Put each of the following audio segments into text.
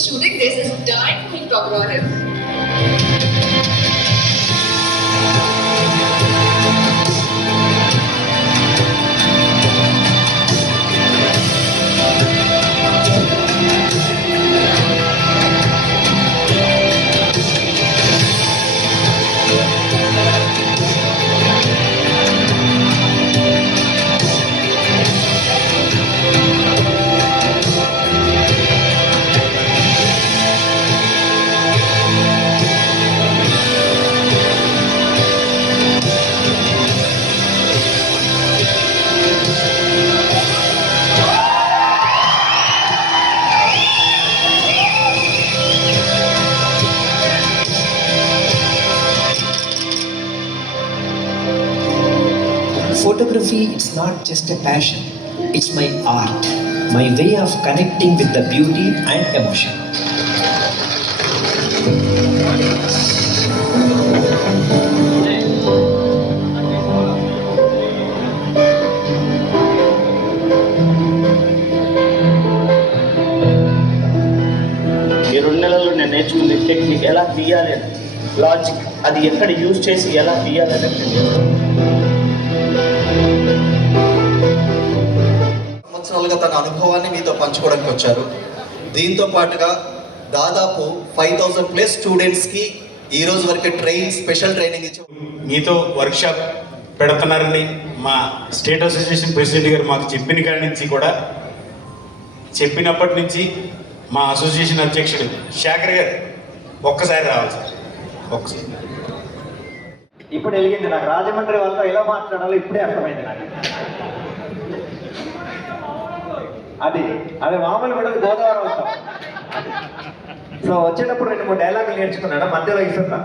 Shooting this is dying to talk about him. Photography, it's not just a passion, it's my art, my way of connecting with the beauty and emotion. ఈ 2 నెలల్లో నేను నేర్చుకునే technique ఎలా తీయాలి అని, logic అది ఎక్కడ use చేసి ఎలా తీయాలని సంవత్సరాలుగా తన అనుభవాన్ని మీతో పంచుకోవడానికి వచ్చారు. దీంతో పాటుగా దాదాపు 5000+ స్టూడెంట్స్కి ఈ రోజు వరకు స్పెషల్ ట్రైనింగ్ ఇచ్చి మీతో వర్క్షాప్ పెడుతున్నారని మా స్టేట్ అసోసియేషన్ ప్రెసిడెంట్ గారు మాకు చెప్పిన కాడి నుంచి కూడా, చెప్పినప్పటి నుంచి మా అసోసియేషన్ అధ్యక్షుడు శేఖర్ గారు ఒక్కసారి రావాలి సార్, ఒక్కసారి. ఇప్పుడు వెలిగింది నాకు, రాజమండ్రి వాళ్ళతో ఎలా మాట్లాడాలో ఇప్పుడే అర్థమైంది నాకు. అది మామూలు కూడా గోదావరి అవుతాం. సో వచ్చేటప్పుడు 2-3 డైలాగులు నేర్చుకున్నాడు, మధ్యలో ఇస్తున్నా.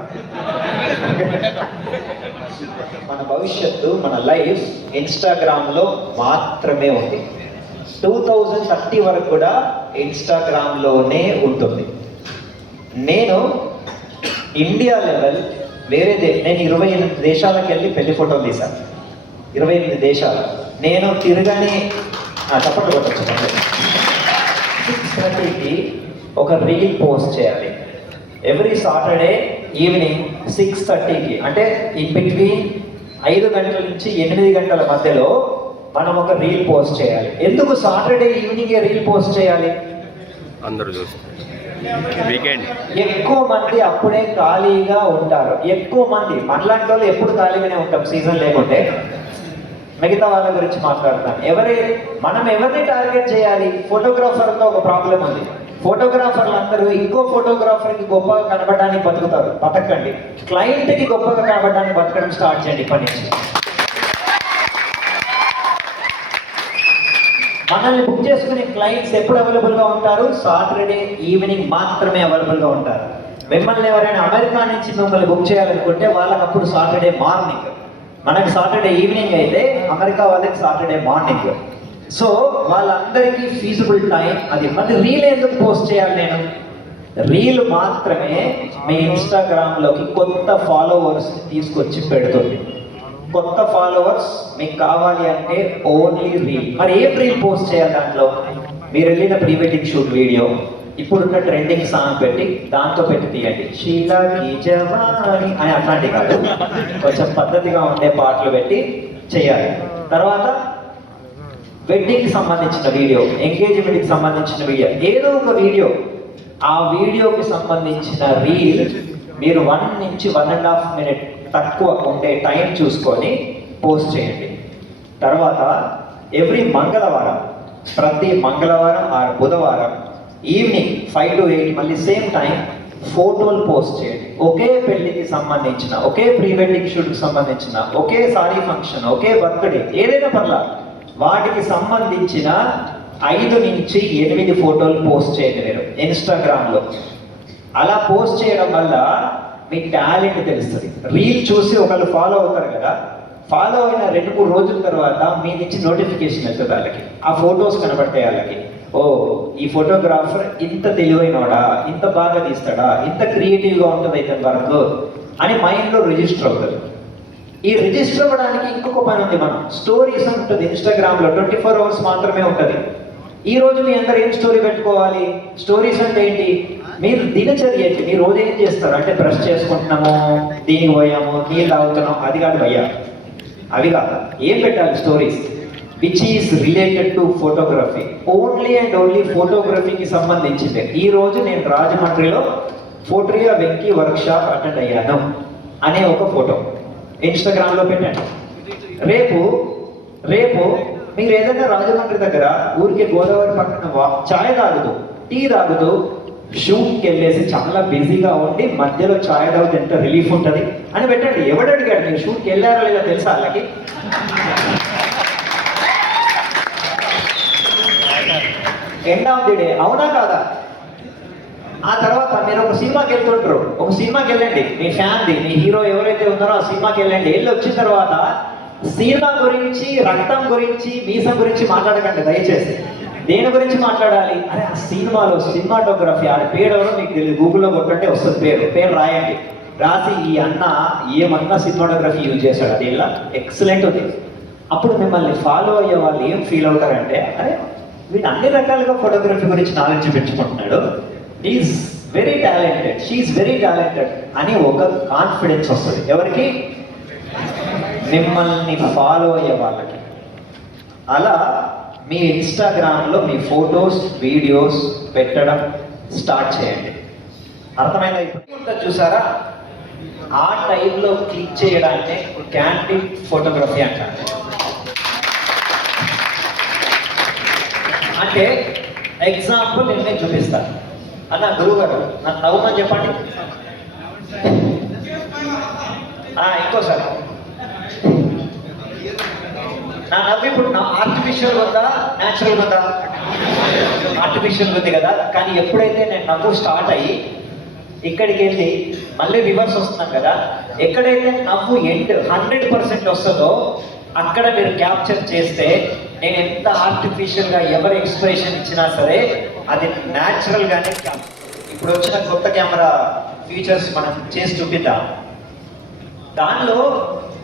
మన భవిష్యత్తు, మన లైఫ్ ఇన్స్టాగ్రామ్లో మాత్రమే ఉంది. 2030 వరకు కూడా ఇన్స్టాగ్రామ్లోనే ఉంటుంది. నేను ఇండియా లెవెల్ నేను 28 దేశాలకు వెళ్ళి పెళ్లి ఫోటోలు తీశాను. 28 దేశాలు. నేను తిరగని తప్పట్టు కొట్టచ్చు. 6:30కి ఒక రీల్ పోస్ట్ చేయాలి. ఎవ్రీ సాటర్డే ఈవినింగ్ 6:30కి, అంటే ఇన్ బిట్వీన్ 5 గంటల నుంచి 8 గంటల మధ్యలో మనం ఒక రీల్ పోస్ట్ చేయాలి. ఎందుకు సాటర్డే ఈవినింగ్ రీల్ పోస్ట్ చేయాలి? అందరూ చూస్తారు. వీకెండ్ ఎక్కువ మంది అప్పుడే ఖాళీగా ఉంటారు. ఎక్కువ మంది మనలాంటి వాళ్ళు ఎప్పుడు ఖాళీగానే ఉంటాం సీజన్ లేకుంటే. మిగతా వాళ్ళ గురించి మాట్లాడతాను. మనం ఎవరిని టార్గెట్ చేయాలి? ఫోటోగ్రాఫర్తో ఒక ప్రాబ్లం ఉంది. ఫోటోగ్రాఫర్లు అందరూ ఇంకో ఫోటోగ్రాఫర్కి గొప్పగా కనబడడానికి బతుకుతారు. బతకండి. క్లయింట్కి గొప్పగా కనబడడానికి బతకడం స్టార్ట్ చేయండి ఇప్పటి నుంచి. మనల్ని బుక్ చేసుకునే క్లయింట్స్ ఎప్పుడు అవైలబుల్గా ఉంటారు? సాటర్డే ఈవినింగ్ మాత్రమే అవైలబుల్గా ఉంటారు. మిమ్మల్ని ఎవరైనా అమెరికా నుంచి మిమ్మల్ని బుక్ చేయాలనుకుంటే వాళ్ళకి అప్పుడు సాటర్డే మార్నింగ్, మనకి సాటర్డే ఈవినింగ్ అయితే అమెరికా వాళ్ళకి సాటర్డే మార్నింగ్. సో వాళ్ళందరికీ ఫీజిబుల్ టైం అది. మరి రీల్ ఎందుకు పోస్ట్ చేయాలి? నేను రీల్ మాత్రమే మీ ఇన్స్టాగ్రామ్లోకి కొత్త ఫాలోవర్స్ తీసుకొచ్చి పెడుతుంది. కొత్త ఫాలోవర్స్ మీకు కావాలి అంటే ఓన్లీ రీల్. మరి ఏం రీల్ పోస్ట్ చేయాలి? దాంట్లో మీరు వెళ్ళిన ప్రీ వెడ్డింగ్ షూట్ వీడియో, ఇప్పుడున్న ట్రెండింగ్ సాంగ్ పెట్టి దాంతో పెట్టి తీయండి. షీలా కీ జవాని అని అట్లాంటివి కాదు, కొంచెం పద్ధతిగా ఉండే పాటలు పెట్టి చేయాలి. తర్వాత వెడ్డింగ్కి సంబంధించిన వీడియో, ఎంగేజ్మెంట్కి సంబంధించిన వీడియో, ఏదో ఒక వీడియో. ఆ వీడియోకి సంబంధించిన రీల్ మీరు 1 నుంచి 1.5 మినిట్ తక్కువ ఉండే టైం చూసుకొని పోస్ట్ చేయండి. తర్వాత ఎవ్రీ మంగళవారం ప్రతి మంగళవారం ఆర్ బుధవారం ఈవినింగ్ 5 to 8 మళ్ళీ సేమ్ టైం ఫోటోలు పోస్ట్ చేయండి. ఒకే పెళ్లికి సంబంధించిన, ఒకే ప్రీ వెడ్డింగ్ షూట్కి సంబంధించిన, ఒకే సారీ ఫంక్షన్, ఒకే బర్త్డే, ఏదైనా పర్లా వాటికి సంబంధించిన 5 నుంచి 8 ఫోటోలు పోస్ట్ చేయండి మీరు ఇన్స్టాగ్రామ్లో. అలా పోస్ట్ చేయడం వల్ల మీ టాలెంట్ తెలుస్తుంది. రీల్ చూసి ఒకళ్ళు ఫాలో అవుతారు కదా, ఫాలో అయిన 2-3 రోజుల తర్వాత మీ నుంచి నోటిఫికేషన్ వెళ్తుంది వాళ్ళకి, ఆ ఫొటోస్ కనబడతాయి వాళ్ళకి. ఓ, ఈ ఫోటోగ్రాఫర్ ఇంత తెలివైనోడా, ఇంత బాగా తీస్తాడా, ఇంత క్రియేటివ్గా ఉంటుంది అయితే వర్క్ అని మైండ్లో రిజిస్టర్ అవుతుంది. ఈ రిజిస్టర్ అవ్వడానికి ఇంకొక పని ఉంది. మనం స్టోరీస్ ఉంటుంది ఇన్స్టాగ్రామ్లో 24 hours మాత్రమే ఉంటుంది. ఈ రోజు మీ అందరు ఏం స్టోరీ పెట్టుకోవాలి? స్టోరీస్ అంటే ఏంటి? మీరు దినచర్య ఏంటి, మీరు రోజు ఏం చేస్తారు అంటే బ్రష్ చేసుకుంటున్నాము, దీనికి పోయాము, నీళ్ళు తాగుతున్నాం, అది కాదు భయ్యా, అవి కాదు. ఏం పెట్టాలి? Stories which is related to photography, only and only ఫోటోగ్రఫీకి సంబంధించింది. ఈ రోజు నేను రాజమండ్రిలో photography Venky workshop attend అయ్యాను అనే ఒక ఫోటో ఇన్స్టాగ్రామ్లో పెట్టండి. రేపు మీరు ఏదైనా రాజమండ్రి దగ్గర ఊరికి గోదావరి పక్కన చాయ్ తాగుతూ, టీ తాగుతూ, షూట్కి వెళ్ళేసి చాలా బిజీగా ఉండి మధ్యలో చాయ్ తాగితే ఎంత రిలీఫ్ ఉంటుంది అని పెట్టండి. ఎవడు అడిగాడు మీరు షూట్కి వెళ్ళారా లేదా తెలుసా వాళ్ళకి? ఎండ్ ఆఫ్ ది డే, అవునా కాదా? ఆ తర్వాత మీరు ఒక సినిమాకి వెళ్తుంటారు, ఒక సినిమాకి వెళ్ళండి, మీ ఫ్యామిలీ, మీ హీరో ఎవరైతే ఉన్నారో ఆ సినిమాకి వెళ్ళండి. వెళ్ళి వచ్చిన తర్వాత సినిమా గురించి, రక్తం గురించి, మీసం గురించి మాట్లాడకండి దయచేసి. దేని గురించి మాట్లాడాలి? అరే ఆ సినిమాలో సినిమాటోగ్రఫీ, ఆ పేరు ఎవరో మీకు తెలియదు, గూగుల్లో కొట్టంటే వస్తుంది, పేరు రాయండి. రాసి ఈ అన్న ఏమన్నా సినిమాటోగ్రఫీ యూజ్ చేశాడు, అది ఇలా ఎక్సలెంట్ ఉంది. అప్పుడు మిమ్మల్ని ఫాలో అయ్యే వాళ్ళు ఏం ఫీల్ అవుతారంటే, అరే వీడు అన్ని రకాలుగా ఫోటోగ్రఫీ గురించి నాలెడ్జ్ పెంచుకుంటున్నాడు, is very talented, she is very talented అని ఒక కాన్ఫిడెన్స్ వస్తుంది. ఎవరికి? మిమ్మల్ని ఫాలో అయ్యే వాళ్ళకి. అలా మీ ఇన్స్టాగ్రామ్లో మీ ఫొటోస్, వీడియోస్ పెట్టడం స్టార్ట్ చేయండి. అర్థమైందా? ఇప్పుడు చూసారా, ఆ టైంలో క్లిక్ చేయడాన్ని క్యాండిడ్ ఫోటోగ్రఫీ అంటారు. అంటే ఎగ్జాంపుల్ నేను చూపిస్తాను. అన్న గురువు గారు నన్ను నవ్వమని చెప్పండి. ఇంకోసారి నా నవ్వు ఇప్పుడు నా ఆర్టిఫిషియల్ ఉందా, న్యాచురల్ ఉందా? ఆర్టిఫిషియల్ ఉంది కదా. కానీ ఎప్పుడైతే నేను నవ్వు స్టార్ట్ అయ్యి ఇక్కడికి వెళ్ళి మళ్ళీ రివర్స్ వస్తున్నాం కదా, ఎక్కడైతే నవ్వు ఎండ్ 100% వస్తుందో అక్కడ మీరు క్యాప్చర్ చేస్తే నేను ఎంత ఆర్టిఫిషియల్గా ఎవరు ఎక్స్ప్రెషన్ ఇచ్చినా సరే అది న్యాచురల్గానే. ఇప్పుడు వచ్చిన కొత్త కెమెరా ఫీచర్స్ మనం చేసి చూపిద్దాం. దానిలో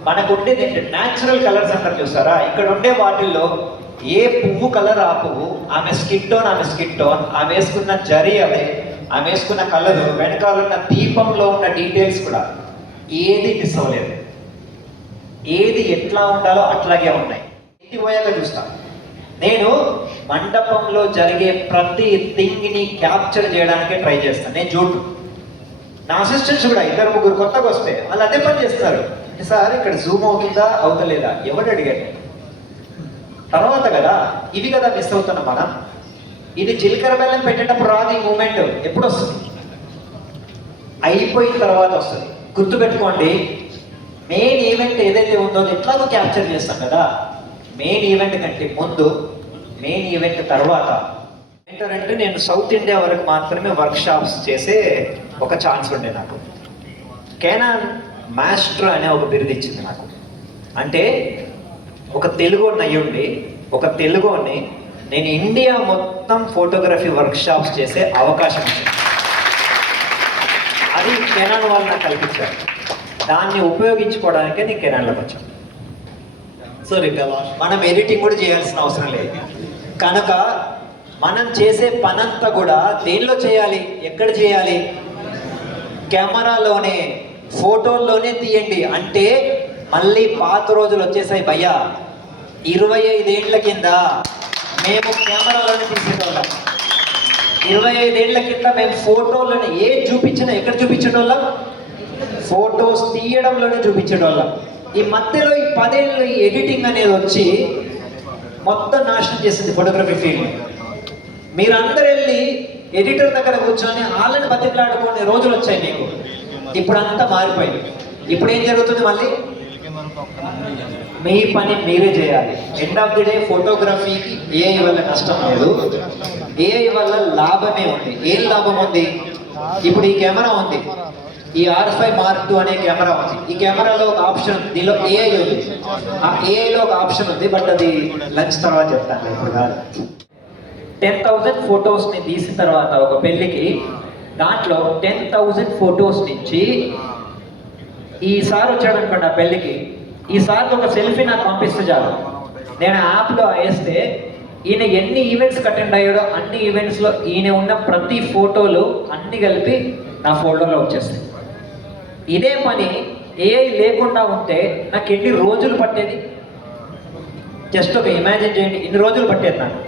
మనకు ఉండేది న్యాచురల్ కలర్స్ అంటారు చూసారా, ఇక్కడ ఉండే వాటిల్లో ఏ పువ్వు కలర్ ఆ పువ్వు, ఆమె స్కిన్ టోన్ ఆమె వేసుకున్న జరీ అదే, ఆమె వేసుకున్న కలరు, వెనకాల ఉన్న దీపంలో ఉన్న డీటెయిల్స్ కూడా ఏది మిస్ అవ్వలేదు. ఏది ఎట్లా ఉండాలో అట్లాగే ఉన్నాయి. ఇంటికి పోయాక చూస్తా. నేను మండపంలో జరిగే ప్రతి థింగ్ని క్యాప్చర్ చేయడానికే ట్రై చేస్తాను. నేను చూడు, నా అసిస్టెంట్స్ కూడా 2-3 కొత్తగా వస్తే వాళ్ళు అదే పని చేస్తున్నారు. సార్ ఇక్కడ జూమ్ అవుతుందా అవుతలేదా ఎవరు అడిగారు? తర్వాత కదా ఇవి కదా మిస్ అవుతున్నాం మనం. ఇది జీలకర్ర బెల్లం పెట్టేటప్పుడు రాదు, ఈ మూమెంట్ ఎప్పుడు వస్తుంది? అయిపోయిన తర్వాత వస్తుంది. గుర్తుపెట్టుకోండి, మెయిన్ ఈవెంట్ ఏదైతే ఉందో ఎట్లాగో క్యాప్చర్ చేస్తాం కదా. మెయిన్ ఈవెంట్ కంటే ముందు, మెయిన్ ఈవెంట్ తర్వాత ఏంటంటే నేను సౌత్ ఇండియా వరకు మాత్రమే వర్క్ షాప్స్ చేసే ఒక ఛాన్స్ ఉండే నాకు. కెనాన్ మాస్టర్ అనే ఒక బిరుదు ఇచ్చింది నాకు. అంటే ఒక తెలుగు అయ్యుండి, ఒక తెలుగుని నేను ఇండియా మొత్తం ఫోటోగ్రఫీ వర్క్ షాప్స్ చేసే అవకాశం వచ్చింది. అది కెనాన్ వాళ్ళు నాకు కల్పించారు. దాన్ని ఉపయోగించుకోవడానికే నేను కెనాన్లోకి వచ్చాను. సో మనం ఎడిటింగ్ కూడా చేయాల్సిన అవసరం లేదు. కనుక మనం చేసే పనంతా కూడా దేనిలో చేయాలి, ఎక్కడ చేయాలి? కెమెరాలోనే, ఫోటోల్లోనే తీయండి. అంటే మళ్ళీ పాత రోజులు వచ్చేసాయి భయ్యా. 25 ఏళ్ల కింద మేము కెమెరాలోనే తీసేటోళ్ళం. 25 ఏళ్ల కింద మేము ఫోటోలోనే ఏది చూపించినా ఎక్కడ చూపించేటోళ్ళం? ఫోటోస్ తీయడంలోనే చూపించేటోళ్ళం. ఈ మధ్యలో ఈ 10 ఏళ్ళు ఈ ఎడిటింగ్ అనేది వచ్చి మొత్తం నాశనం చేసింది ఫోటోగ్రఫీ ఫీల్డ్. మీరందరూ వెళ్ళి ఎడిటర్ దగ్గర కూర్చొని వాళ్ళని బతికిలాడుకునే రోజులు వచ్చాయి మీకు. ఇప్పుడు అంతా మారిపోయింది. ఇప్పుడు ఏం జరుగుతుంది? మళ్ళీ మీ పని మీరే చేయాలి. ఎండ్ ఆఫ్ ది డే ఫోటోగ్రఫీకి ఏఐ వల్ల నష్టం లేదు, ఏఐ వల్ల లాభమే ఉంది. ఏం లాభం ఉంది? ఇప్పుడు ఈ కెమెరా ఉంది, ఈ R5 Mark II అనే కెమెరా ఉంది. ఈ కెమెరాలో ఒక ఆప్షన్ ఉంది, దీనిలో ఏఐ ఉంది. ఆ ఏఐలో ఒక ఆప్షన్ ఉంది, బట్ అది లంచ్ తర్వాత చెప్తాను, ఇప్పుడు కాదు. 10,000 ఫొటోస్ని తీసిన తర్వాత ఒక పెళ్ళికి, దాంట్లో 10,000 ఫొటోస్ నుంచి ఈసారి వచ్చాడు అనుకోండి ఆ పెళ్ళికి, ఈసారి ఒక సెల్ఫీ నాకు పంపిస్తే చాలు, నేను యాప్లో వేస్తే ఈయన ఎన్ని ఈవెంట్స్కి అటెండ్ అయ్యాడో అన్ని ఈవెంట్స్లో ఈయన ఉన్న ప్రతి ఫోటోలు అన్ని కలిపి నా ఫోల్డర్లో వచ్చేస్తాయి. ఇదే పని ఏఐ లేకుండా ఉంటే నాకు ఎన్ని రోజులు పట్టేది? జస్ట్ ఒక ఇమాజిన్ చేయండి, ఇన్ని రోజులు పట్టేది నాకు,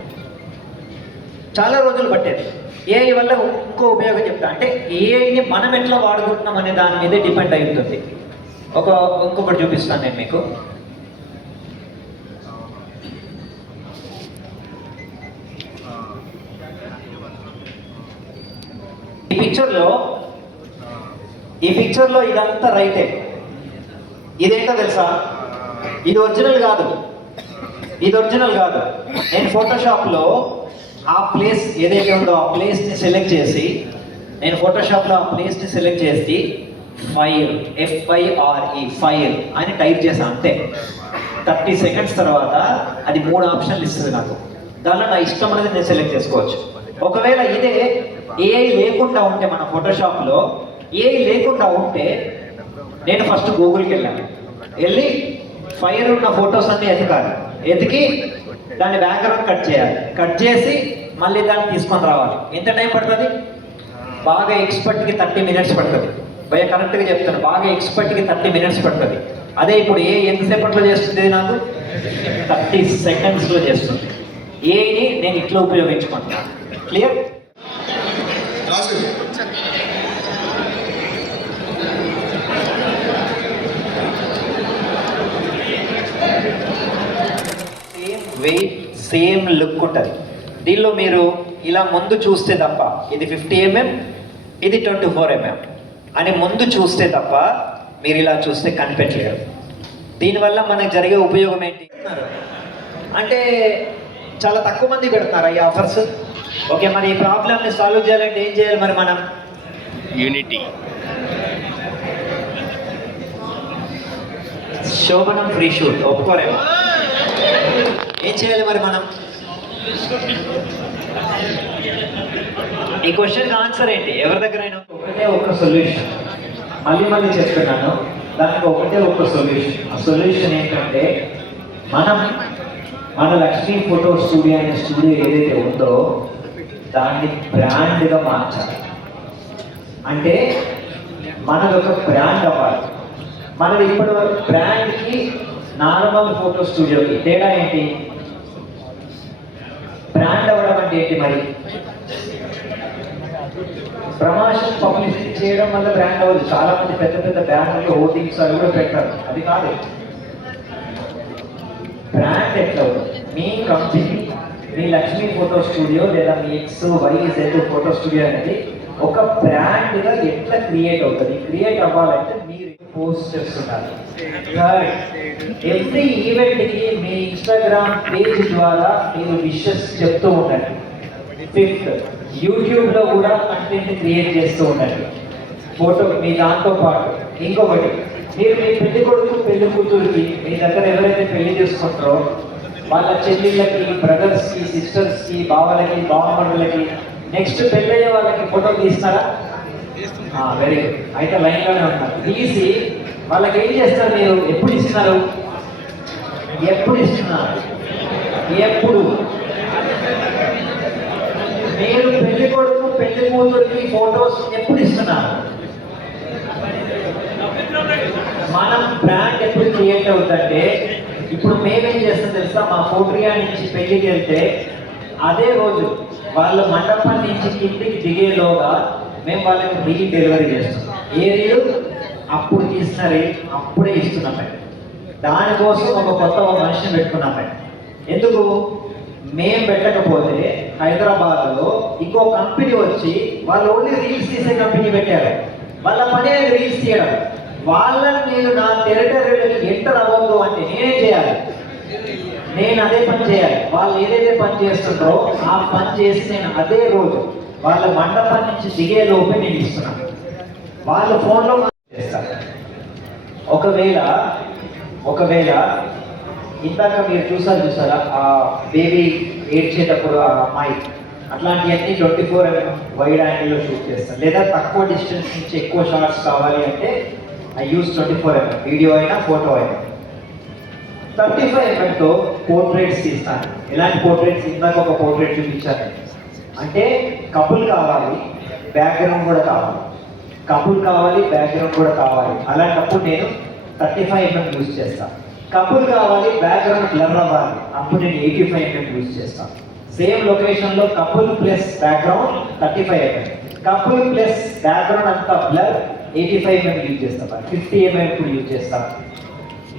చాలా రోజులు పట్టేది. ఏఐ వల్ల ఇంకో ఉపయోగం చెప్తా, అంటే ఏఐని మనం ఎట్లా వాడుకుంటున్నాం అనే దాని మీదే డిపెండ్ అయి ఉంటుంది. ఇంకొకటి చూపిస్తాను నేను మీకు. ఈ పిక్చర్లో ఇదంతా రైటే. ఇదేంటో తెలుసా? ఇది ఒరిజినల్ కాదు, ఇది ఒరిజినల్ కాదు. నేను ఫోటోషాప్లో ఆ ప్లేస్ ఏదైతే ఉందో ఆ ప్లేస్ని సెలెక్ట్ చేసి, నేను ఫోటోషాప్లో ఆ ప్లేస్ని సెలెక్ట్ చేసి ఫైర్, FIRE ఫైర్ అని టైప్ చేశాను అంతే. 30 సెకండ్స్ తర్వాత అది 3 ఆప్షన్లు ఇస్తుంది నాకు. దానిలో నా ఇష్టం అనేది నేను సెలెక్ట్ చేసుకోవచ్చు. ఒకవేళ ఇదే ఏఐ లేకుండా ఉంటే, మన ఫోటోషాప్లో ఏఐ లేకుండా ఉంటే, నేను ఫస్ట్ గూగుల్కి వెళ్ళి ఫైర్ ఉన్న ఫొటోస్ అన్ని ఎతికి దాని బ్యాక్గ్రౌండ్ కట్ చేయాలి. కట్ చేసి మళ్ళీ దాన్ని తీసుకొని రావాలి. ఎంత టైం పడుతుంది? బాగా ఎక్స్పర్ట్కి 30 మినిట్స్ పడుతుంది. భయ కరెక్ట్గా చెప్తాను, బాగా ఎక్స్పర్ట్కి 30 మినిట్స్ పడుతుంది. అదే ఇప్పుడు ఎంతసేపట్లో చేస్తుంది? నాకు 30 సెకండ్స్లో చేస్తుంది. ఏని నేను ఇట్లా ఉపయోగించుకుంటాను. Clear? Same wait, same look ఉంటుంది. దీనిలో మీరు ఇలా ముందు చూస్తే తప్ప, ఇది 50 mm, ఇది 24 mm అని ముందు చూస్తే తప్ప మీరు ఇలా చూస్తే కనిపెట్టలేరు. దీనివల్ల మనకు జరిగే ఉపయోగం ఏంటి అంటే, చాలా తక్కువ మంది పెడుతున్నారు ఈ ఆఫర్స్. ఓకే, మరి ఈ ప్రాబ్లమ్ని సాల్వ్ చేయాలంటే ఏం చేయాలి మరి మనం? యూనిటీ. శోభనం ఫ్రీ షూట్ ఒప్పుకోరేమో. ఏం చేయాలి మరి మనం? ఈ క్వశ్చన్ ఆన్సర్ ఏంటి? ఎవరి దగ్గరైనా ఒకటే ఒక సొల్యూషన్. మళ్ళీ చెప్తున్నాను, దానికి ఒకటే ఒక సొల్యూషన్. ఆ సొల్యూషన్ ఏంటంటే, మన లక్ష్మీ ఫోటో స్టూడియో అనే స్టూడియో ఏదైతే ఉందో దాన్ని బ్రాండ్గా మార్చాలి. అంటే మనది ఒక బ్రాండ్ అవ్వాలి. మనది ఇప్పుడు బ్రాండ్కి నార్మల్ ఫోటో స్టూడియోకి తేడా ఏంటి? బ్రాండ్ అవ్వడం అంటే ఏంటి మరి? ప్రమోషన్ పబ్లిసిటీ చేయడం వల్ల బ్రాండ్ అవ్వదు. చాలా మంది పెద్ద బ్యానర్లు, హోర్డింగ్స్ అవి కూడా పెట్టారు, అది కాదు. బ్రాండ్ ఎట్లా అవుతుంది? మీ కంపెనీ, మీ లక్ష్మీ ఫోటో స్టూడియో లేదా మీ XYZ ఫోటో స్టూడియో అనేది ఒక బ్రాండ్గా ఎట్లా క్రియేట్ అవుతుంది? క్రియేట్ అవ్వాలంటే మీరు పోస్ట్ చేస్తున్నారు. ఎవ్రీ ఈవెంట్కి మీ ఇన్స్టాగ్రామ్ పేజ్ ద్వారా మీరు విషెస్ చెప్తూ ఉండండి. 5th, యూట్యూబ్లో కూడా కంటెంట్ క్రియేట్ చేస్తూ ఉండండి ఫోటో మీ దాంతో పాటు. ఇంకొకటి, మీరు మీ పెళ్లి కొడుకు పెళ్లి కూతురికి మీ దగ్గర ఎవరైతే పెళ్లి చేసుకుంటారో వాళ్ళ చెల్లెళ్ళకి, బ్రదర్స్కి, సిస్టర్స్కి, బావలకి, బావమరులకి, నెక్స్ట్ పెళ్ళయ్యే వాళ్ళకి ఫోటో తీస్తారా? Very good. అయితే లైన్లోనే ఉన్నారు. తీసి వాళ్ళకి ఏం చేస్తారు? మీరు ఎప్పుడు ఇస్తున్నారు? ఎప్పుడు మీరు పెళ్లి కొడుకు పెళ్లి కూతురికి ఫోటోస్ ఎప్పుడు ఇస్తున్నారు? మనం బ్రాండ్ ఎప్పుడు క్రియేట్ అవుతుందంటే, ఇప్పుడు మేమేం చేస్తాం తెలుసా? మా ఫోటోరియా నుంచి పెళ్లికి వెళ్తే అదే రోజు వాళ్ళ మండపం నుంచి కిందికి దిగేలోగా మేము వాళ్ళకి రీల్ డెలివరీ చేస్తాం. ఏ రీలు? అప్పుడు తీసిన రీల్ అప్పుడే ఇస్తున్నాం. దానికోసం ఒక కొత్త మనిషిని పెట్టుకున్నాం. ఎందుకు? మేం పెట్టకపోతే హైదరాబాద్లో ఇంకో కంపెనీ వచ్చి వాళ్ళు ఓన్లీ రీల్స్ తీసే కంపెనీ పెట్టారు. వాళ్ళ పని అనేది రీల్స్ తీయడం. వాళ్ళని నేను నా టెరిటరీలోకి ఎంటర్ అవ్వద్దు అంటే నేనేం చేయాలి? నేను అదే పని చేయాలి. వాళ్ళు ఏదైతే పని చేస్తుంటారో ఆ పని చేసి నేను అదే రోజు వాళ్ళ మండపం నుంచి దిగే లోపే నేను ఇస్తున్నాను. వాళ్ళు ఫోన్లో చేస్తారు. ఒకవేళ ఇందాక మీరు చూసారా ఆ బేబీ ఏడ్చేటప్పుడు ఆ అమ్మాయి, అట్లాంటివన్నీ 24mm వైడ్ యాంగిల్లో షూట్ చేస్తాను. లేదా తక్కువ డిస్టెన్స్ నుంచి ఎక్కువ షార్ట్స్ కావాలి అంటే ఐ యూస్ 24mm, వీడియో అయినా ఫోటో అయినా. 35mmతో పోర్ట్రేట్స్ తీస్తాను. ఎలాంటి పోర్ట్రేట్స్? ఇందాక ఒక పోర్ట్రేట్ చూపించాను. అంటే కపుల్ కావాలి, బ్యాక్గ్రౌండ్ కూడా కావాలి. బ్యాక్గ్రౌండ్ కూడా కావాలి. అలాంటప్పుడు నేను 35mm యూజ్ చేస్తాను. కపుల్ కావాలి, బ్యాక్గ్రౌండ్ బ్లర్ అవ్వాలి, అప్పుడు నేను 85mm యూజ్ చేస్తాను. సేమ్ లొకేషన్లో couple plus background 35mm, couple plus background అంతా బ్లర్ 85mm యూజ్ చేస్తాను. 50mm కూడా యూజ్ చేస్తాను.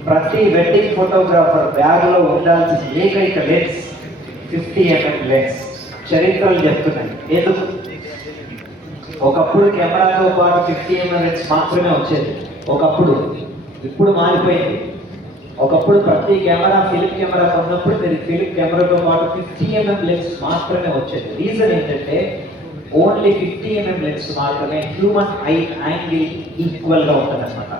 ప్రతి వెడ్డింగ్ ఫోటోగ్రాఫర్ బ్యాగ్లో ఉండాల్సిన ఏకైక లెన్స్ 50mm లెన్స్. చరిత్రలు చెప్తున్నాయి ఎందుకు. ఒకప్పుడు కెమెరాతో పాటు 50mm లెన్స్ మాత్రమే వచ్చేది. ఇప్పుడు మారిపోయింది. ఒకప్పుడు ప్రతి కెమెరా ఫిలిం కెమెరా కొన్నప్పుడు మీరు ఫిలిం కెమెరాతో పాటు 50mm లెన్స్ మాత్రమే వచ్చేది. రీజన్ ఏంటంటే ఓన్లీ 50mm లెన్స్ మాత్రమే హ్యూమన్ ఐ యాంగిల్ ఈక్వల్గా ఉంటుంది అనమాట.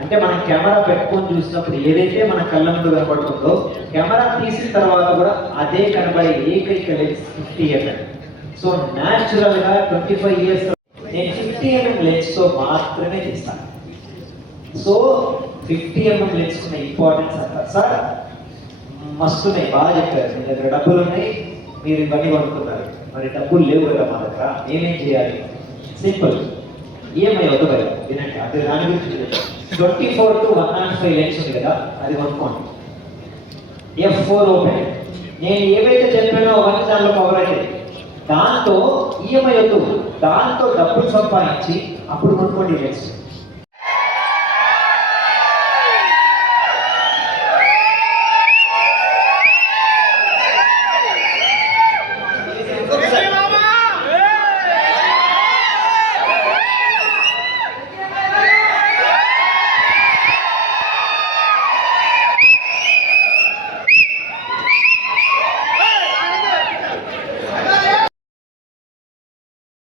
అంటే మనం కెమెరా పెట్టుకొని చూసినప్పుడు ఏదైతే మన కళ్ళ ముందు కనబడుతుందో కెమెరా తీసిన తర్వాత కూడా అదే కనబడే ఏకైక లెన్స్ 50mm. సో న్యాచురల్గా 25 years నేను 50mm లెన్స్తో మాత్రమే తీస్తాను. సో 50mm లెన్స్ ఉన్న ఇంపార్టెన్స్ అంటారు. సార్ మస్తున్నాయి, బాగా చెప్పారు. మీ దగ్గర డబ్బులు ఉన్నాయి, మీరు ఇవన్నీ కొనుక్కున్నారు, మరి డబ్బులు లేవు కదా మా దగ్గర, నేనేం చేయాలి? సింపుల్, ఈఎంఐ వద్దు కదా, వినండి. అది దాని గురించి 24 to 105 లెన్స్ ఉంది కదా, అది కొనుక్కోండి. F4 open. నేను ఏవైతే చెప్పానో అవన్నీ దానిలో కవర్ అవుతాయి. దాంతో ఈఎంఐ వద్దు, దాంతో డబ్బులు సంపాదించి అప్పుడు కొనుక్కోండి లెన్స్.